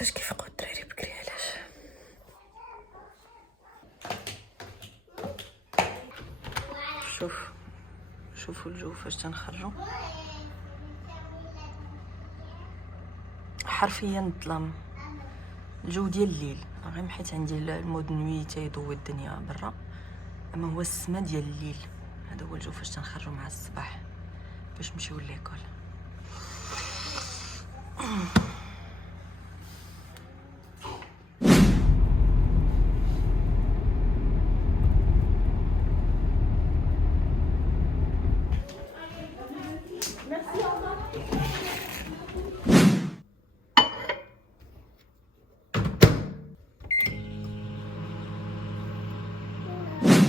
علاش كيفيقوا الدراري بكري؟ علاش؟ شوفوا الجو فاش تنخرجوا، حرفيا الظلام، الجو ديال الليل. غير حيت عندي المود نوي تيضوي الدنيا برا، اما هو السما ديال الليل. هذا هو الجو فاش تنخرجوا مع الصباح باش نمشيو ليكول.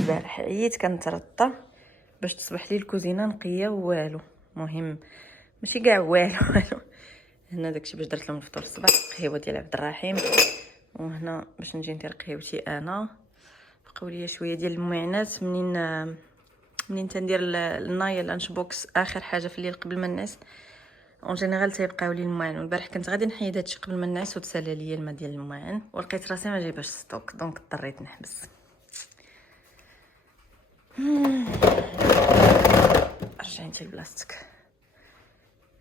البارح عييت كنترطى باش تصبح لي الكوزينه نقيه والو، مهم ماشي كاع والو. هنا داكشي باش درت لهم الفطور الصباح، قهوه ديال عبد الرحيم، وهنا باش نجي ندير قهوتي انا. بقاو ليا شويه ديال المعينات منين تندير النايل لانش بوكس اخر حاجه في الليل قبل ما نعس. اون جينيرال تيبقاو لي الماعن، والبارح كنت غادي نحيد هادشي قبل ما نعس وتسالى ليا الماء ديال الماعن، ولقيت راسي ما جايباش ستوك، دونك اضطريت نحبس. رجعتي لبلاصتك.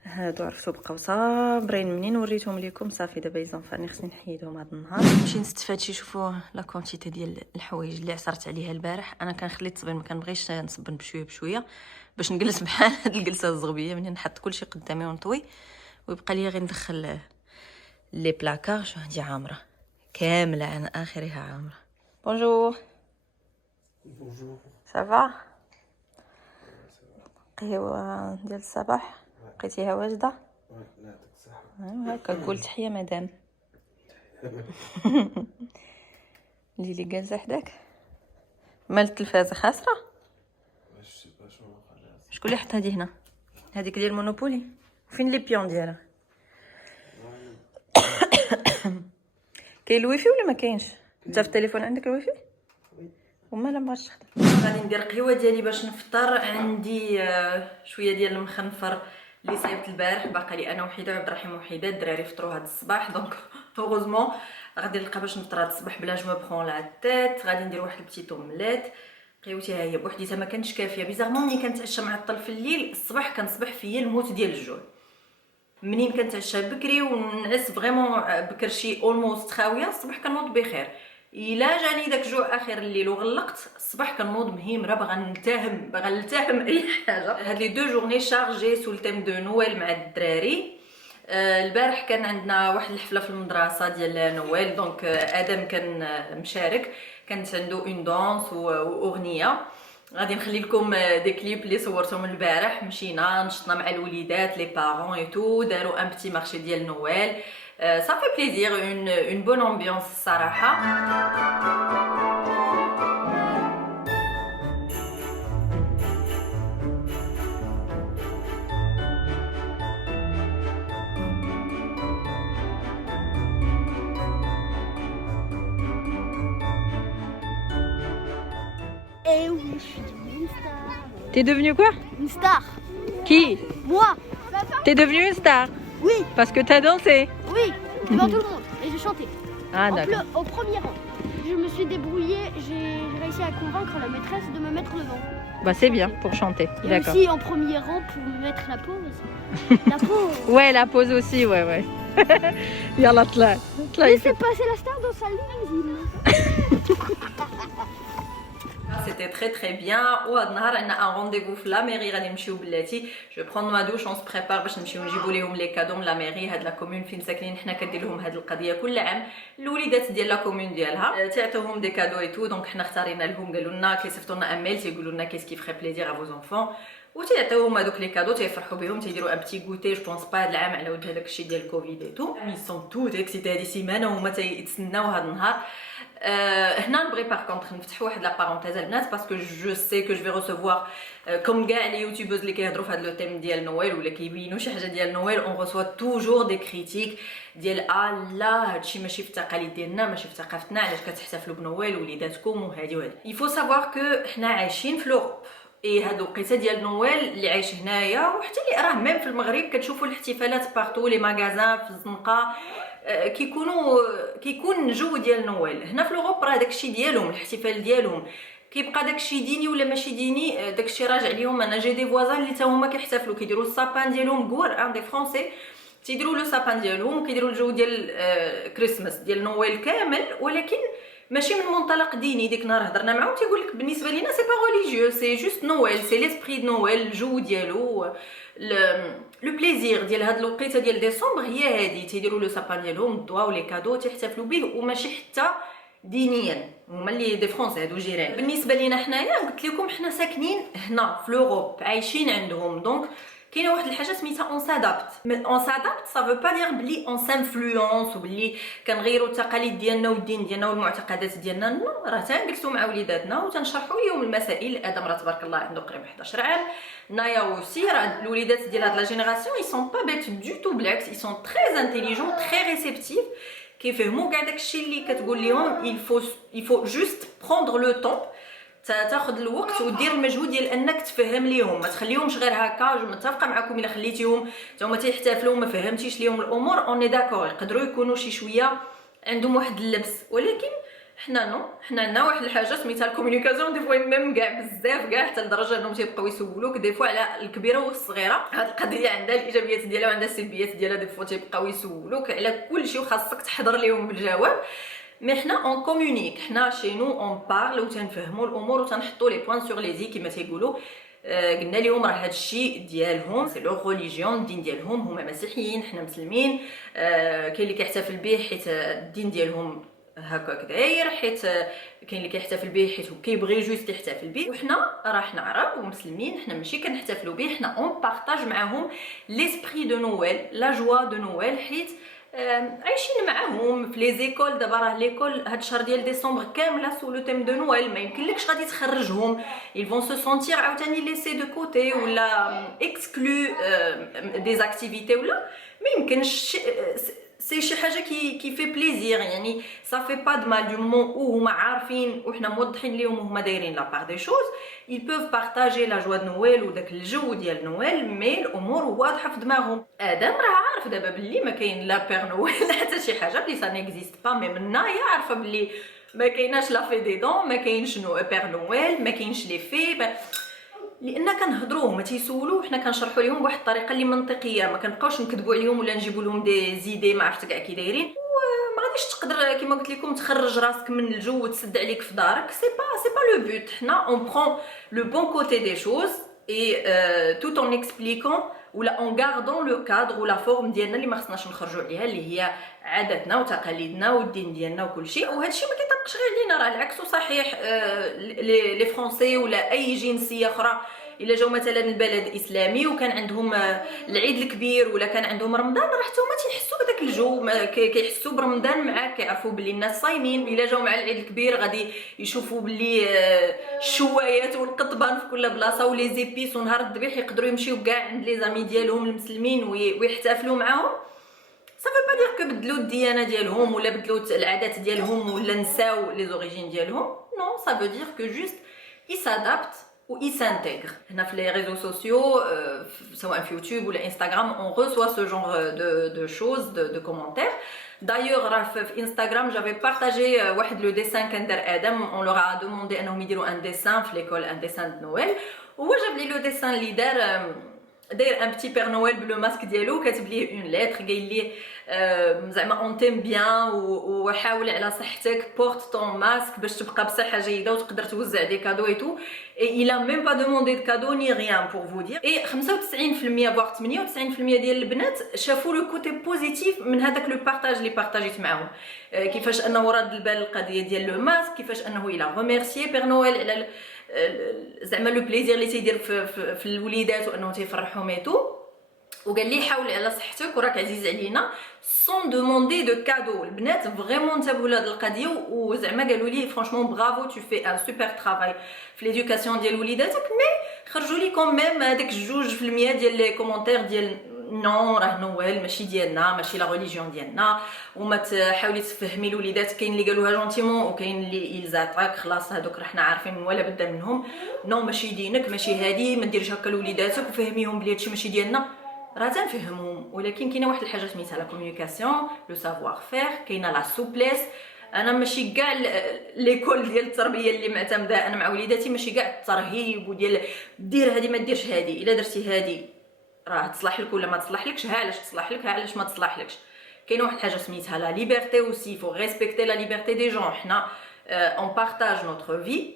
هادو عرفتو بقاو صابرين منين وريتهم ليكم، صافي دابا يزنفاني خصني نحيدهم هذا النهار. نمشي نستفاد شي. شوفوا لا كونتيتي ديال الحوايج اللي عصرت عليها البارح. انا كنخلي التصبين، ما كنبغيش نصبن بشويه بشويه باش نجلس بحال هاد الجلسه الزغبيه، منين نحط كلشي قدامي ونطوي ويبقى ليا غير ندخل لي بلاكار. شو هادي عامره كامله عن اخرها عامره. بونجور. بونجور. صافا؟ قهوه ديال الصباح لقيتيها واجده؟ لا يعطيك الصحة. هكا قول تحيه مدام. اللي جالسه حداك مال التلفازه خاسره. شكون اللي حط هذه هنا؟ هذيك ديال مونوبولي. فين لي بيون ديالها؟ كاين الويفي ولا ما كاينش؟ انت في التليفون عندك الويفي؟ وما لا مابغاش تخدم. غادي ندير القهوه ديالي باش نفطر. عندي شويه ديال المخنفر اللي صايبت البارح، باقي لي انا وحيده وعبد الرحيم وحيده. الدراري فطروا هذا الصباح، دونك هوغوزمون غادي نلقى باش نفطر هذا الصباح بلا جو مبخون لا تيت. غادي ندير واحد البتيت اومليت. قهوتي ها هي بوحديتها ما كانتش كافيه. بيزارمون ملي كنتعشى معطل في الليل الصباح كنصبح فيا الموت ديال الجوع. منين كنتعشى بكري ونعس فريمون بكرشي اولموست خاويه، الصباح كنوض بخير. الا جاني داك جوع اخر الليل وغلقت الصباح كنوض مهيمره باغا نلتهم اي حاجه. هاد لي دو جورني شارجي سول تيم دو نويل مع الدراري. البارح كان عندنا واحد الحفله في المدرسه ديال نويل، دونك ادم كان مشارك، كانت عنده اون دانس واغنيه. غادي نخلي لكم دي كليب اللي صورتهم البارح. مشينا نشطنا مع الوليدات لي بارون اي تو، داروا ان بتي مارشي ديال نويل. صافي بليزير، اون بون امبيونس الصراحه. Et oui, je suis devenue une star. T'es devenu quoi? Une star. Qui? Moi. T'es devenu une star Oui, parce que t'as dansé. oui, devant tout le monde. Et j'ai chanté. Ah En d'accord. au premier rang. Je me suis débrouillée, j'ai réussi à convaincre la maîtresse de me mettre devant. Bah c'est bien pour chanter. Et D'accord. aussi en premier rang pour me mettre la pause. La pause. Ouais, la pause aussi, ouais. Yalla طلع. Laissez passer la star dans sa limousine. C'était très bien. وهاد النهار عندنا ان رونديفو في لا ميري، غادي نمشيو بلاتي. جو برون ما دوش اون سبريبار باش نمشيو نجيبو ليهم لي كادو من لا ميري. هاد لا كومون فين ساكنين حنا كندير لهم هاد القضيه كل عام. الوليدات ديال لا كومون ديالها تعطيوهم دي كادو اي تو، دونك حنا اختارينا لهم. قالوا لنا كيصيفطوا لنا ايميل تيقولوا لنا كيس كي فري بليزير ا فوز انفون، وتيعطيوهم هذوك لي كادو، تيفرحوا بهم، تيديروا ان بتي غوتي. جو بونس با هاد العام على ود هذاك الشيء ديال كوفيد اي تو. مي سون تو اكسيتي هذه سيمانه وهما تيتسناو هاد النهار. هنا نبغي باغ كونطخ نفتح واحد لا بارونتيز البنات، باسكو جو سي كو جو في ريسيفوار كوم كاع لي يوتيوبرز اللي كيهضروا في هذا لو تيم ديال نويل ولا كيبينوا شي حاجه ديال نويل، اون ريسوا توجور دي كريتيك ديال لا هادشي ماشي في التقاليد ديالنا، ماشي في ثقافتنا، علاش كتحتفلوا بنويل وليداتكم وهادي وهادي. يفو سافوار كو حنا عايشين في لوروب، اي هاد الوقيته ديال نويل اللي عايش هنايا وحتى اللي راه ميم في المغرب كتشوفوا الاحتفالات بارتو، لي ماغازان في الزنقه كيكون جو ديال نويل. هنا في لوروب راه داكشي ديالهم، الاحتفال ديالهم كيبقى داكشي ديني ولا ماشي ديني، داكشي راجع ليهم. انا جي دي فوازان اللي تا هما كيحتفلوا كيديروا السابان ديالهم كور دي فرونسي تيديروا لو سابان ديالهم وكيديروا الجو ديال كريسماس ديال نويل كامل، ولكن ماشي من منطلق ديني. ديك النهار هضرنا معاهم تيقول لك بالنسبه لينا سي با ريليجيو، سي جوست نويل، سي ليسبري دو نويل، الجو ديالو لو بليزير ديال هاد الوقيته ديال ديسمبر هي هادي. تيديروا لو سابان ديالهم، الضوا ولي كادو تيحتفلوا به، وماشي حتى دينيا. هما اللي دي فرونسي هادو جيران. بالنسبه لينا حنايا قلت لكم حنا ساكنين هنا في لوروب عايشين عندهم، دونك كاينه واحد الحاجه سميتها اون سادابت. اون سادابت سا فو با دير بلي اون سانفلونس وبلي كنغيروا التقاليد ديالنا والدين ديالنا والمعتقدات ديالنا. نو، راه تنجلسوا مع وليداتنا وتنشرحوا لهم المسائل. ادم راه تبارك الله عنده قريب 11 عام، نايا اوسي، راه الوليدات ديال هاد لا جينيراسيون اي سون با بيت دو تو، بالعكس اي سون تري انتيليجون تري ريسبتيف، كيفهموا كاع داكشي اللي كتقول لهم. il faut juste prendre le temps، تاخذ الوقت ودير المجهود ديال انك تفهم ليهم، ما تخليهمش غير هكا. متفقه معكم الا خليتيهم حتى هما تيحتفلوا وما فهمتيش ليهم الامور، اوني داكور، يقدروا يكونوا شي شويه عندهم واحد اللبس. ولكن حنا نو، حنا عندنا واحد الحاجه سميتها الكومونيكاسيون. دي فوا ميم كاع بزاف كاع حتى لدرجه انهم تيبقاو يسولوك دي فوا على الكبيره والصغيره. هاد القضيه عندها الايجابيات ديالها وعندها السلبيات ديالها. دي فوا تيبقاو يسولوك على كلشي وخاصك تحضر ليهم بالجواب. مي حنا اون كومونيك، حنا شي نو اون بارل وتنفهموا الامور وتنحطوا لي بوين سور لي زي كما تيقولوا. قلنا لهم راه هادشي ديالهم، سي لو ريليجيون، الدين ديالهم. هما مسيحيين، حنا مسلمين. كاين اللي كيحتفل به حيت الدين ديالهم هكاك داير، حيت كاين اللي كيحتفل به حيت كيبغي جوست يحتفل به. وحنا راه حنا عرب ومسلمين، حنا ماشي كنحتفلوا به، حنا اون بارطاج معاهم ليسبري دو نويل، لا جوا دو نويل، حيت عايشين معاهم في لي زيكول. دابا راه ليكول هاد الشهر ديال ديسمبر كامله سو لو تيم دو نويل، ما يمكنلكش غادي تخرجهم. ils vont se sentir عاوتاني ليسي دو كوتي ولا اكسكلو دي اكتيفيتي، ولا ما يمكنش. سي شي حاجه كي في بليزير، يعني ça fait pas de mal du moment où هما عارفين وحنا موضحين لهم وهما دايرين لا بار دي شوز. ils peuvent partager la joie de Noël وداك الجو ديال نويل، مي الامور واضحه في دماغهم. ادم راه عارف دابا بلي ما كاين لا بير نويل حتى شي حاجه بلي سا نيكزيست با. مي منا هي عارفه بلي ما كايناش لا في دي دون، ما كاينش بير نويل، ما كاينش لي في، لان كنهضروا ما تيسولوا، حنا كنشرحوا لهم بواحد الطريقه اللي منطقيه، ما كنبقاوش نكذبوا عليهم ولا نجيبوا لهم دي زيدي ما عرفت كاع كي دايرين. وما غاديش تقدر كما قلت لكم تخرج راسك من الجو وتسد عليك في دارك. سي با لو بوت. حنا اون برون لو بون كوتي دي شوز اي tout en expliquant ولا en gardant le cadre ولا فورم ديالنا اللي ما خصناش نخرجوا عليها، اللي هي عاداتنا وتقاليدنا والدين ديالنا وكل شيء. وهذا الشيء ما كيطبقش غير علينا، راه العكس صحيح. لي فرونسي ولا اي جنسيه اخرى الا جاو مثلا البلد اسلامي وكان عندهم العيد الكبير ولا كان عندهم رمضان، راه حتى هما تيحسوا بداك الجو، كيحسوا برمضان معاك، كيعرفوا بلي الناس صايمين. الا جاو مع العيد الكبير غادي يشوفوا بلي الشوايات والقطبان في كل بلاصه ولي زيبيس، ونهار الذبيح يقدروا يمشيو كاع عند لي زامي ديالهم المسلمين ويحتفلوا معاهم. صافي با دير كو بدلوا الديانه ديالهم ولا بدلوا العادات ديالهم ولا نساو لي زوريجين ديالهم. نو، سا فو دير كو جوست اي سادابت ou ils s'intègrent. هنا في les réseaux sociaux, سواء في يوتيوب ولا انستغرام, on reçoit ce genre de choses, de commentaires. D'ailleurs, في انستغرام j'avais partagé واحد le dessin كان دار آدم. On leur a demandé انهم يديروا un dessin في l'école, un dessin de Noël. وهو جاب لي le dessin اللي داير ان بتي بير نويل بلو ماسك ديالو، كاتب ليه اون ليتر قايل ليه زعما اون تيم بيان وحاول على صحتك، بورت طون ماسك باش تبقى بصحه جيده وتقدر توزع دي كادو اي تو. اي لا ميم با دوموندي دو كادو ني ريان بور فو دير. اي 95% فواغ 98% ديال البنات شافوا لو كوتي بوزيتيف من هذاك لو بارطاج اللي بارطاجيت معاهم. كيفاش انه رد البال القضيه ديال لو ماسك، كيفاش انه الى ريميرسيي بير نويل على زعما لو بليزير اللي تيدير في الوليدات وانه تيفرحهم ايتو. وقال لي حاول على صحتك وراك عزيز علينا سون دوموندي دو كادو. البنات فريمون انتبهوا لهاد القضيه وزعما قالوا لي فرانشمون برافو تو في ان سوبر ترافاي في ليدوكاسيون ديال وليداتك. مي خرجوا لي كون ميم هذاك 2% ديال لي كومونتير ديال نو راه نويل ماشي ديالنا، ماشي لا ريليجيون ديالنا، وما تحاولي تفهمي الوليدات. كاين اللي قالوها جونتيمون وكاين اللي يلزاتاك خلاص هذوك راه حنا عارفين ولا بد منهم. نو ماشي دينك، ماشي هادي، ما ديرش هكا لوليداتك وفهميهم بلي هادشي ماشي ديالنا. راه تنفهمهم ولكن كاينه واحد الحاجه سميتها لا كومونيكاسيون لو سافوار فير كاينه لا سوبليس. انا ماشي كاع ليكول ديال التربيه اللي معتمده انا مع وليداتي ماشي كاع الترهيب وديال دير هذه ما ديرش هذه، الا درتي هذه راه تصلح لك ولا ما تصلحلكش، ها علاش تصلح لك ها علاش ما تصلحلكش. كاينه واحد الحاجه سميتها لا ليبرتي اوسي فو ريسبكتي لا ليبرتي دي جون. حنا اون بارطاج نوتر في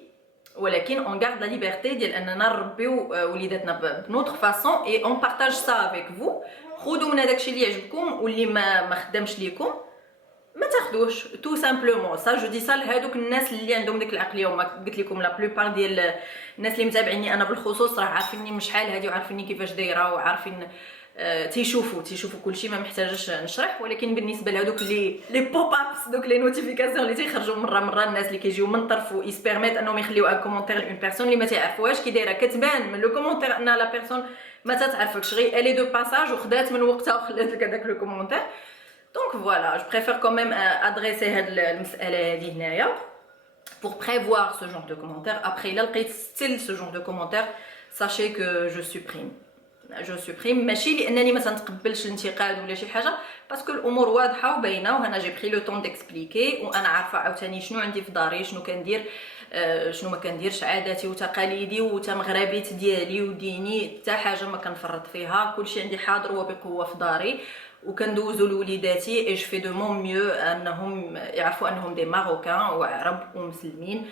ولكن اون غارد لا ليبرتي ديال اننا نربيو وليداتنا بنوتر فاصون اي اون بارطاج سا افيك فو. خذوا من هذاك الشيء اللي يعجبكم واللي ما خدامش ليكم ما تاخذوش تو سامبلومون. سا جو دي سا لهادوك الناس اللي عندهم ديك العقليه وما قلت لكم لا بلوبار ديال الناس اللي متابعيني انا بالخصوص راه عارفيني من شحال هادي وعارفيني كيفاش دايره وعارفين تيشوفوا كلشي ما محتاجش نشرح. ولكن بالنسبه لهذوك لي بوب ابس دوك لي نوتيفيكاسيون اللي تيخرجوا مره الناس اللي كيجيو من طرف ويسبيرميت انهم يخليو ان كومونتير لون بيرسون اللي ما تعرفوهاش كي دايره كتبان من لو كومونتير ان لا بيرسون ما تتعرفكش غير الي دو باساج وخدات من وقتها وخلات لك هذاك لو كومونتير. دونك فوالا جو بريفير كون ميم ادريسي هاد المساله هذه هنايا pour prévoir ce genre de commentaires. Après là لقيت ستيل ce genre de commentaires sachez que je supprime ماشي لانني ما تنتقبلش الانتقاد ولا شي حاجه باسكو الامور واضحه وباينه وهنا جي بري لو طون ديكسبليكي وانا عارفه عاوتاني شنو عندي في داري شنو كندير شنو ما كنديرش عاداتي وتقاليدي وتمغربيت ديالي وديني حتى حاجه ما كنفرط فيها كلشي عندي حاضر وبقوه في داري وكندوزو لوليداتي اي جو في دو مون ميو انهم يعرفوا انهم دي ماروكان وعرب ومسلمين.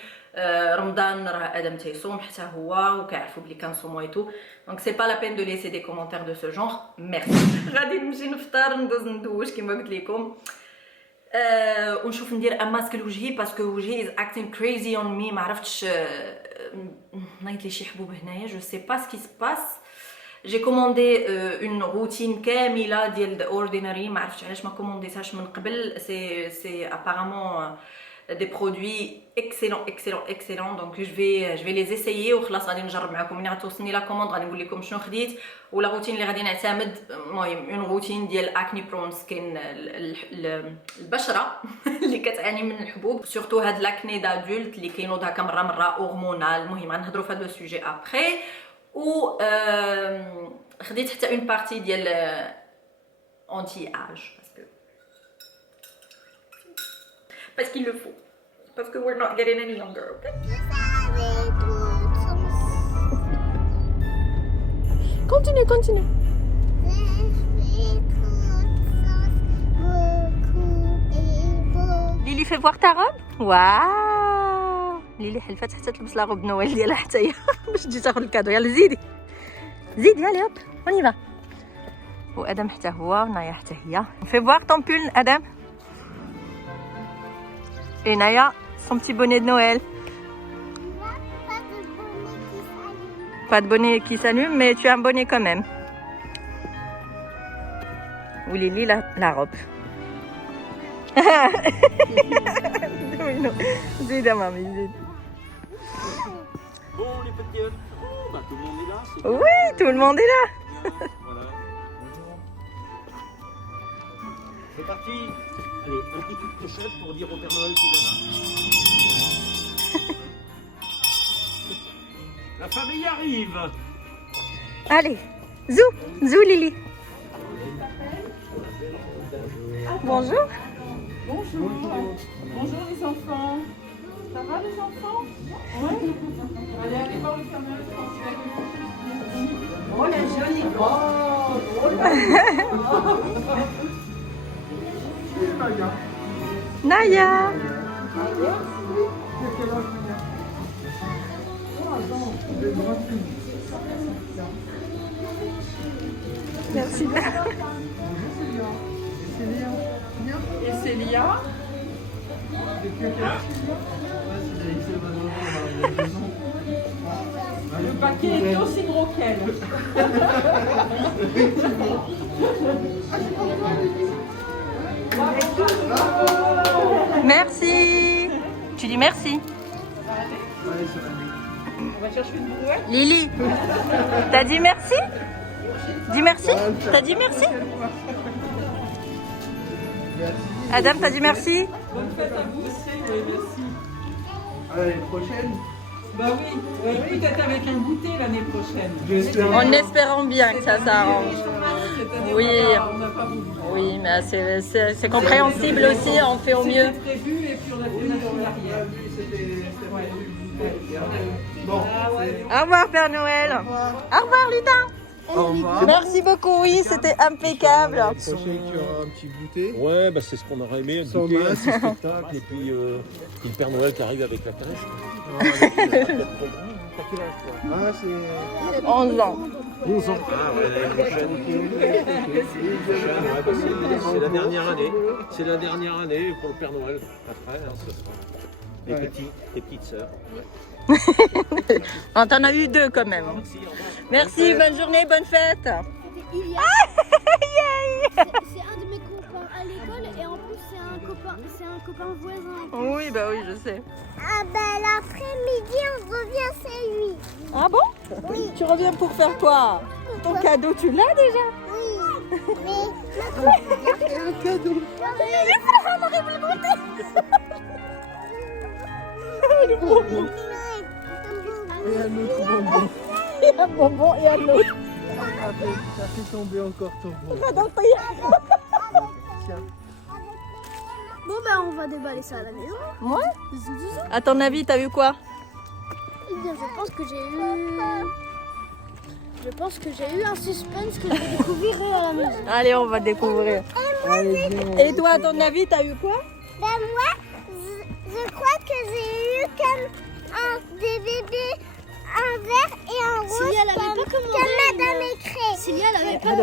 رمضان راه ادم تيصوم حتى هو وكيعرفوا بلي كنصوموا ايتو دونك سي با لا بين دو ليسي دي كومونتير دو سو جونغ. ميرسي. غادي نمشي نفطر ندوز ندوش كما قلت لكم ونشوف ندير ان ماسك لوجهي باسكو وجهي از اكتين كريزي اون مي. ما عرفتش نايت لي شي حبوب هنايا جو سي با سكي سباس. J'ai commandé une routine كامله ديال The Ordinary ما عرفتش علاش ما كومونديتهاش من قبل. c'est apparemment des produits excellents donc je vais les essayer وخلاص غادي نجرب معكم ملي غتوصلني لا كوموند غادي نقول لكم شنو خديت ولا روتين اللي غادي نعتمد. المهم اون روتين ديال اكني برون سكين البشره اللي كتعاني من الحبوب سورتو هاد لاكني دادولت اللي كينوض هكا مره هرمونال. المهم غنهضروا في هذا السوجي ابري. و خديت حتى اون بارتي ديال انتي اج parce qu'il le faut parce que we're not getting any younger. Okay? Continue. Lily fait voir ta robe. Waouh. ليلي حلفات حتى تلبس لا روب نويل ديالها حتى هي باش تجي تاخذ الكادو. يلا زيدي يلا هوب اوني فا. وادم حتى هو ونايا حتى هي. في فوار طون بول ادم et Naya son petit bonnet de Noël. Pas de bonnet qui s'allume mais tu as un bonnet quand même. Ou Lily la robe. زيد يا مامي زيد. Bon les petits, tout le monde est là. Oui, tout le monde est là. Voilà. C'est parti. Allez, un petit coup de clochette pour dire au Père Noël qu'il est là. La famille arrive. Allez, zou Lily. Bonjour. Bonjour les enfants. Ça va les enfants? Ouais. Allez, allez voir le Père Noël. Oh la jolie. Oh là. Naya. Merci. Et Célia. Le paquet était aussi gros qu'elle. Merci. Tu dis merci. On va chercher une brouette. Lily, t'as dit merci? Dis merci. T'as dit merci? Adam, t'as dit merci? Bonne fête à vous aussi. Oui, merci. À l'année prochaine. Bah oui, peut-être avec un goûter l'année prochaine. J'espère. En espérant bien que ça s'arrange. Cette année, Oui. on n'a pas voulu. Oui, mais c'est compréhensible aussi, on fait au mieux. C'était prévu et puis on a fait machine arrière. Bon, Au revoir Père Noël. Au revoir Lutin. au revoir. Merci beaucoup, oui, c'était impeccable. La prochaine, tu auras un petit goûter. Ouais, bah c'est ce qu'on aurait aimé, Sans goûter un masque. petit spectacle, et puis le Père Noël qui arrive avec la calèche. Ah, c'est 11 ans. 11 ans. Ah ouais, l'année prochaine. C'est la dernière année. C'est la dernière année pour le Père Noël. Après, hein, ce sera les petits, les petites sœurs. On t'en a eu 2 quand même. Merci, au revoir. Merci, bonne journée, bonne fête. Il y a... C'est un de mes copains à l'école et en plus c'est un copain voisin. Oui, bah oui, je sais. Ah ben l'après-midi on revient chez lui. Ah bon? Oui. Tu reviens pour faire quoi? Ton cadeau, tu l'as déjà? Oui. Mais un cadeau. Et un autre bonbon. Et un bonbon et un autre. Ça fait tomber encore ton bonbon. Tiens. bon ben on va déballer ça à la maison. Ouais. Bisous, bisous. À ton avis, t'as eu quoi? Eh bien je pense que j'ai eu un suspense que je vais découvrir à la maison. Allez, on va découvrir. Allez, viens. Et toi, à ton avis, t'as eu quoi? Ben moi, je crois que j'ai eu comme des bébés, un vert et un rose comme Madame Écré. Cilia, elle avait pas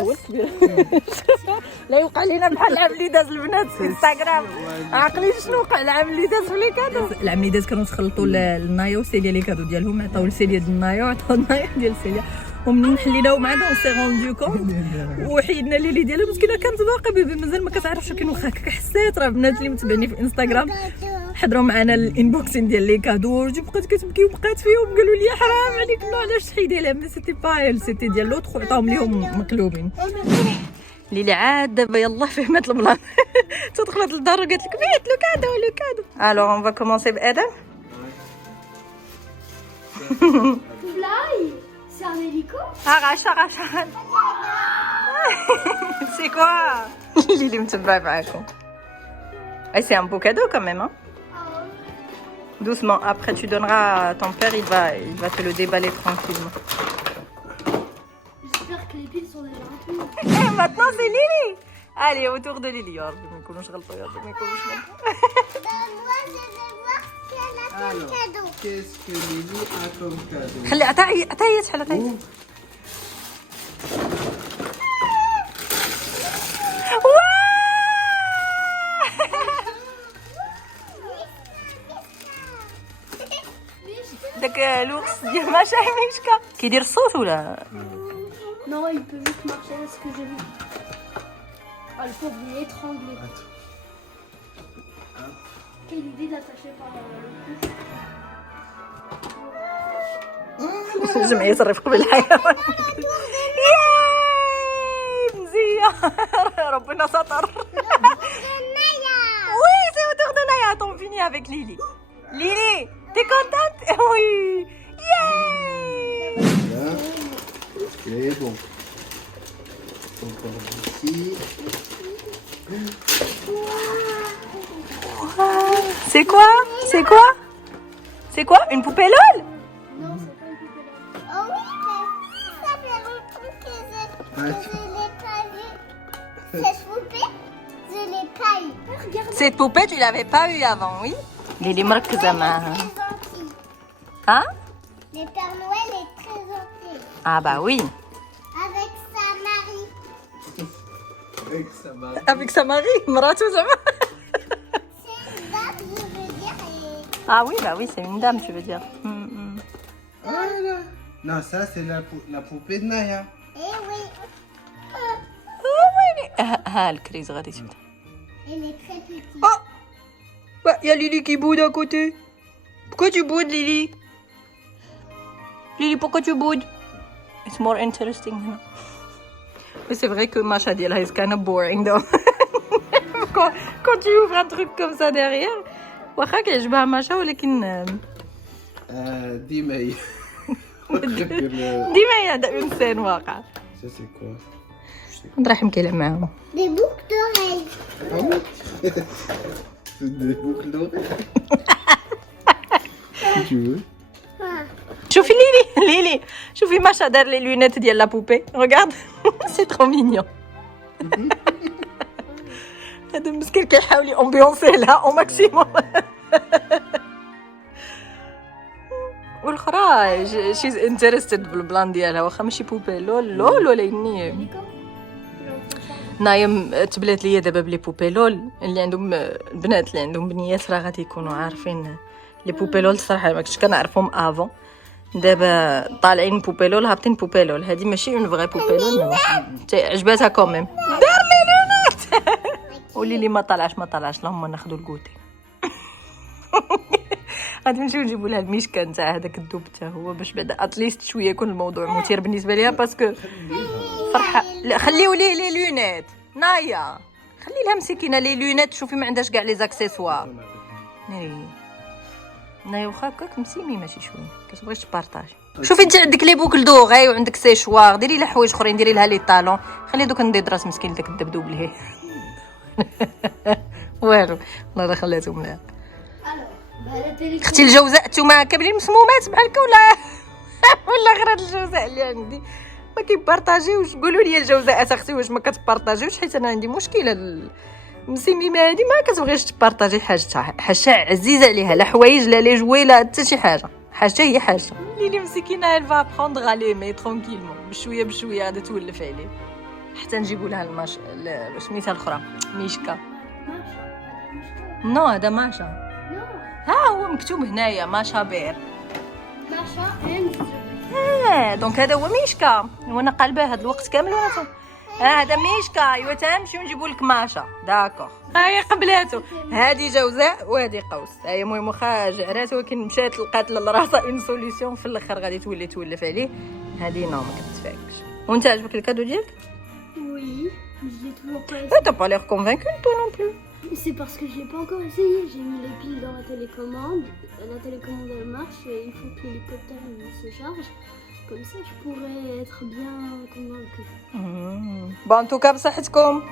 لا يوقع لينا بحال العام اللي داز البنات في انستغرام. عاقلين شنو وقع العام اللي داز في لي كادو؟ العام اللي داز كانوا تخلطوا لنايا وسيليا لي كادو ديالهم، عطاو لسيليا ديال نايا وعطاو نايا ديال سيليا، ومنين حليناهم عندهم سي روندو كونت وحيدنا ليلي ديالها مسكينه كانت باقا بيبي مازال ما كتعرفش كاين. واخا حسيت راه بنات اللي متبعني في انستغرام حضروا معنا الانبوكسين ديال لي كادو، رجعت بقات كتبكي وبقات فيهم قالوا لي حرام عليك لا علاش تحيدي لها، مي سيتي با ايل سيتي ديال لوطخ وعطاهم ليهم مقلوبين. ليلي عاد دابا يلاه فهمت البلان تدخلت للدار وقالت لك فيت لو كادو لو كادو. الوغ اون فا كومونسي بادم. Fly, c'est un hélico. arrache arrache arrache. C'est quoi? Lily متبع معاكم. Et c'est un beau cadeau quand même, hein? Doucement, après tu donneras à ton père, il va te le déballer tranquillement. J'espère que les piles sont déjà remplies. Et maintenant c'est Lily. Allez, autour de Lily. Oh, je me couche غلطة. Ben moi je vais voir quel a comme Alors, cadeau. qu'est-ce que Lily a comme cadeau? خلي عطايا شحال عطايا. داك الورس ديال ماشا ميشكا كيدير الصوت ولا؟ Non, il peut vite marcher, c'est ce que j'ai vu. Ah, le pauvre, il est étranglé. Quelle idée d'attacher par le cou. الجمعية الرفق بالحيوان. ياي مزيان ربنا ستر. Oui, c'est autour de Naya. Attends, on finit avec Lily. Lily, t'es contente? Oui. Yay! Là. Ok, bon. Encore ici. C'est quoi? C'est quoi? C'est quoi? Une poupée LOL? Non, c'est pas une poupée là. Oh oui, mais ça fait longtemps que je l'ai pas vue. Cette poupée, je l'ai pas eu. Regarde. Cette poupée, tu l'avais pas eu avant, oui? Lily marquée معاها. Très gentil. Hein? Le Père Noël est très gentil. Ah bah oui. Avec sa mari. Avec sa main. Avec sa mari, مراته زعما. C'est une dame, je veux dire. Et... Ah oui, bah oui, c'est une dame, tu veux dire. Voilà. Non, ça c'est la poupée de Naya. Eh oui. ها الكريز غادي تبدا. Elle est très petite. Oh! Bah, y a Lily qui boude à côté. Pourquoi tu boudes, Lily? Lily, pourquoi tu boudes? It's more interesting, you know. Mais c'est vrai que Masha Diela is kind of boring, though. quand tu ouvres un truc comme ça derrière, واخا كيعجبها Masha ولكن ديما هي. ديما هي عندها انسان واقع. Ça c'est quoi? راح نكلم معاهم. Des boucles d'oreilles. C'est des boucles d'oreilles. Si tu veux. شوفي ليلي شوفي ماشا دار لي لونيت ديال لا بوبي ريغارد سي ترو مينيون. هذا مسكين كيحاول يامبيونسي لها او ماكسيموم. والاخرى شيز انتريستد بالبلان ديالها واخا ماشي بوبي لول ولا اني نايم تبلات ليا دابا بلي بوبي لول اللي عندهم البنات اللي عندهم بنيات راه غادي يكونوا عارفين لي بوبي لول. الصراحه ما كنتش كنعرفهم افون، دابا طالعين بوبي لول هابطين بوبي لول. هذه ماشي اون فغي بوبي لول عجباتها كوميم. دار لي لونات. قولي لي ما طلعش اللهم ناخذوا الكوتي. غادي نمشيو نجيبوا لها الميشكا نتاع هذاك الدوب حتى هو باش بعدا اتليست شويه يكون الموضوع مثير بالنسبه ليها باسكو فرحه. لا خليو ليه لي لونيت نايا، خلي لها مسكينه لي لونيت. شوفي ما عندهاش كاع لي زاكسيسوار. نايا واخا هكاك مسيمي ماشي شويه كتبغيش تبارطاجي. شوفي انت عندك لي بوكل دوغي وعندك سيشوار، ديري لها حوايج اخرين، ديري لها لي طالون. خلي دوك ندير راس مسكين داك الدبدوب ليه. والو الله راه خلاتهم لها. اختي الجوزاء نتوما كاملين مسمومات بحالك ولا غير هاد الجوزاء اللي عندي ما كيبارطاجيوش؟ قولوا لي الجوزاء اختي واش ما كتبارطاجيوش؟ حيت انا عندي مشكل هاد المسيميمه هادي ما كتبغيش تبارطاجي حاجتها، حاجه عزيزه عليها، لا حوايج لا لي جوي لا حتى شي حاجه هي حاجه. ليلي مسكينه الفا بروندغ عليه مي ترونكيلمون بشويه غادي تولف عليه حتى نجيبوا لها سميتها الاخرى ميشكا. نو هذا ماشا، ها هو مكتوب هنايا ماشا بير. دونك هذا هو ميشكا. وانا قلبه هذا الوقت كامل وانا هذا ميشكا. ايوا تنمشيو نجيبوا لك ماشا داكوغ. هاهي قبلاتو هذه جوزاء وهذه قوس. هاهي المهم واخا جعرات ولكن مشات لقات لراسها اون سوليسيون في الاخر غادي تولي تولف عليه. هذه نو ما كتفاكش. وانت عجبك الكادو ديالك؟ Oui, mais je l'ai toujours pas essayé. T'as pas l'air convaincu toi non plus. C'est parce que je l'ai pas encore essayé. J'ai mis les piles dans la télécommande. La télécommande elle marche et il faut que l'hélicoptère se charge. Comme ça je pourrais être bien convaincue. Bon en tout cas بصحتكم.